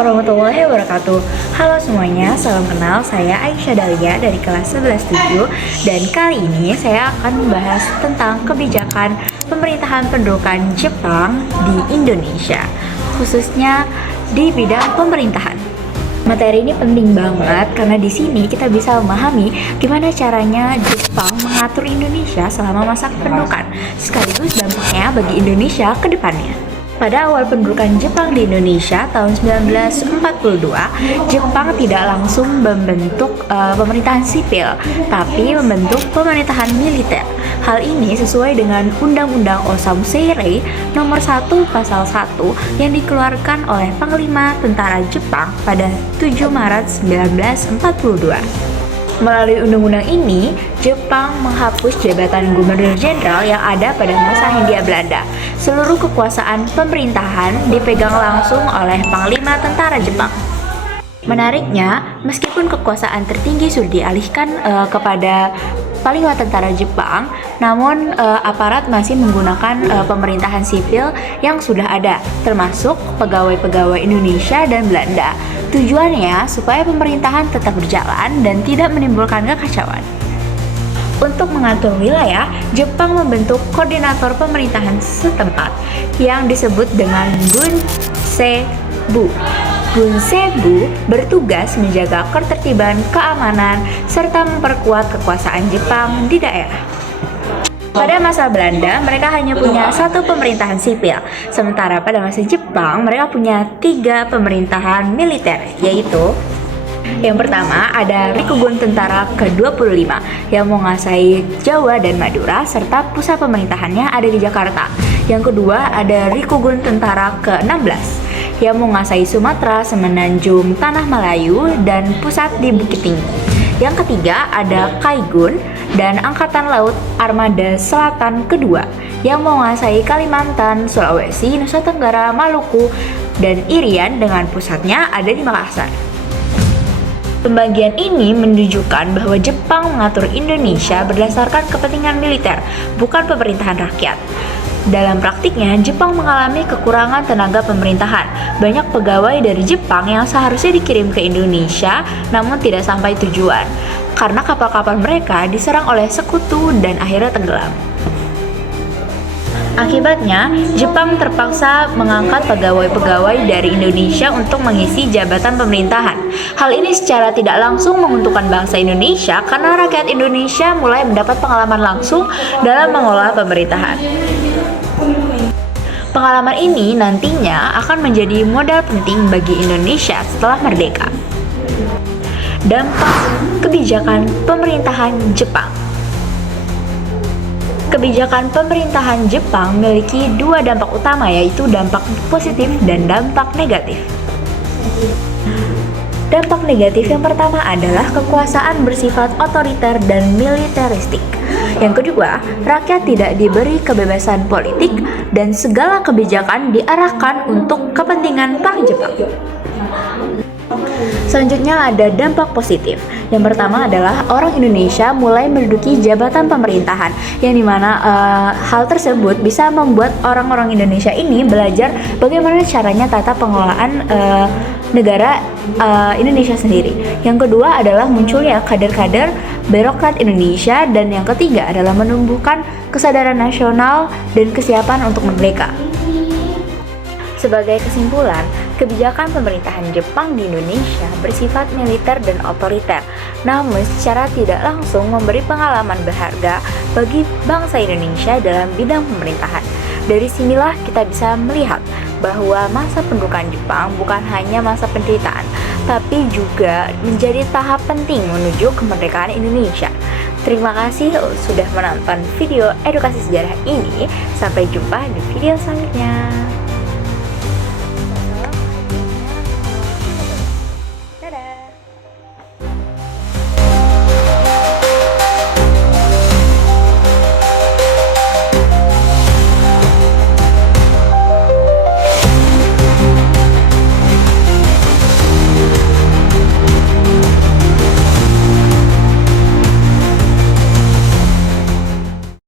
warahmatullahi wabarakatuh. Halo semuanya, salam kenal. Saya Aisyah Dahlia dari kelas 11-7 dan kali ini saya akan membahas tentang kebijakan pemerintahan pendudukan Jepang di Indonesia, khususnya di bidang pemerintahan. Materi ini penting banget karena di sini kita bisa memahami gimana caranya Jepang mengatur Indonesia selama masa kependudukan, sekaligus dampaknya bagi Indonesia ke depannya. Pada awal pendudukan Jepang di Indonesia tahun 1942, Jepang tidak langsung membentuk pemerintahan sipil, tapi membentuk pemerintahan militer. Hal ini sesuai dengan Undang-Undang Osamu Seirei Nomor 1 Pasal 1 yang dikeluarkan oleh Panglima Tentara Jepang pada 7 Maret 1942. Melalui undang-undang ini, Jepang menghapus jabatan Gubernur Jenderal yang ada pada masa Hindia Belanda. Seluruh kekuasaan pemerintahan dipegang langsung oleh Panglima Tentara Jepang. Menariknya, meskipun kekuasaan tertinggi sudah dialihkan kepada Panglima Tentara Jepang, namun aparat masih menggunakan pemerintahan sipil yang sudah ada, termasuk pegawai-pegawai Indonesia dan Belanda. Tujuannya supaya pemerintahan tetap berjalan dan tidak menimbulkan kekacauan. Untuk mengatur wilayah, Jepang membentuk koordinator pemerintahan setempat yang disebut dengan Gunsebu. Gunsebu bertugas menjaga ketertiban, keamanan, serta memperkuat kekuasaan Jepang di daerah. Pada masa Belanda, mereka hanya punya satu pemerintahan sipil, sementara pada masa Jepang, mereka punya 3 pemerintahan militer, yaitu yang pertama ada Rikugun Tentara ke-25 yang menguasai Jawa dan Madura, serta pusat pemerintahannya ada di Jakarta. Yang kedua ada Rikugun Tentara ke-16 yang menguasai Sumatera, Semenanjung, Tanah Melayu, dan pusat di Bukit Tinggi. Yang ketiga ada Kaigun dan Angkatan Laut Armada Selatan kedua yang menguasai Kalimantan, Sulawesi, Nusa Tenggara, Maluku, dan Irian dengan pusatnya ada di Makassar. Pembagian ini menunjukkan bahwa Jepang mengatur Indonesia berdasarkan kepentingan militer, bukan pemerintahan rakyat. Dalam praktiknya, Jepang mengalami kekurangan tenaga pemerintahan. Banyak pegawai dari Jepang yang seharusnya dikirim ke Indonesia, namun tidak sampai tujuan, karena kapal-kapal mereka diserang oleh sekutu dan akhirnya tenggelam. Akibatnya, Jepang terpaksa mengangkat pegawai-pegawai dari Indonesia untuk mengisi jabatan pemerintahan. Hal ini secara tidak langsung menguntungkan bangsa Indonesia karena rakyat Indonesia mulai mendapat pengalaman langsung dalam mengelola pemerintahan. Pengalaman ini nantinya akan menjadi modal penting bagi Indonesia setelah merdeka. Dampak kebijakan pemerintahan Jepang. Kebijakan pemerintahan Jepang memiliki 2 dampak utama, yaitu dampak positif dan dampak negatif. Dampak negatif yang pertama adalah kekuasaan bersifat otoriter dan militeristik. Yang kedua, rakyat tidak diberi kebebasan politik dan segala kebijakan diarahkan untuk kepentingan Perang Jepang. Selanjutnya ada dampak positif. Yang pertama adalah orang Indonesia mulai menduduki jabatan pemerintahan, yang dimana hal tersebut bisa membuat orang-orang Indonesia ini belajar bagaimana caranya tata pengelolaan negara Indonesia sendiri. Yang kedua adalah munculnya kader-kader birokrat Indonesia, dan yang ketiga adalah menumbuhkan kesadaran nasional dan kesiapan untuk merdeka. Sebagai kesimpulan, kebijakan pemerintahan Jepang di Indonesia bersifat militer dan otoriter, namun secara tidak langsung memberi pengalaman berharga bagi bangsa Indonesia dalam bidang pemerintahan. Dari sinilah kita bisa melihat bahwa masa pendudukan Jepang bukan hanya masa penderitaan, tapi juga menjadi tahap penting menuju kemerdekaan Indonesia. Terima kasih sudah menonton video edukasi sejarah ini. Sampai jumpa di video selanjutnya.